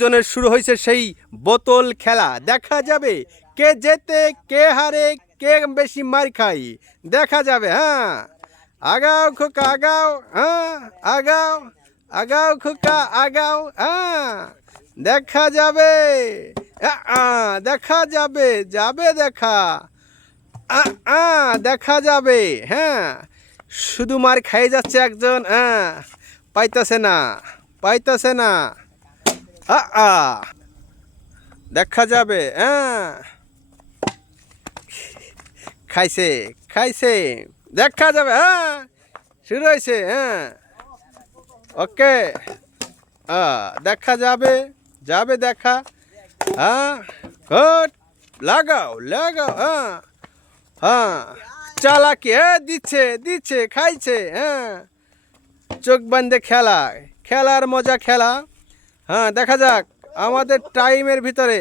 জনের শুরু হয়েছে সেই বোতল খেলা। দেখা যাবে কে জেতে কে হারে কে বেশি মার খাই, দেখা যাবে। হ্যাঁ, আগাও খোকা আগাও, হ্যাঁ আগাও আগাও খোকা আগাও, হ্যাঁ দেখা যাবে, দেখা যাবে, যাবে দেখা, দেখা যাবে। হ্যাঁ, শুধু মার খাই যাচ্ছে একজন, হ্যাঁ পাইতাছে না, পাইতাছে না। দেখা যাবে। হ্যাঁ, খাইছে খাইছে, দেখা যাবে। হ্যাঁ, শুরু হয়েছে। হ্যাঁ, ওকে, দেখা যাবে, যাবে দেখা। হ্যাঁ, গুড, লাগাও লাগাও। হ্যাঁ হ্যাঁ, চালাকি, হ্যাঁ দিচ্ছে দিচ্ছে, খাইছে। হ্যাঁ, চোখ বান্ধে খেলা, খেলার মজা খেলা। হ্যাঁ, দেখা যাক আমাদের টাইমের ভিতরে।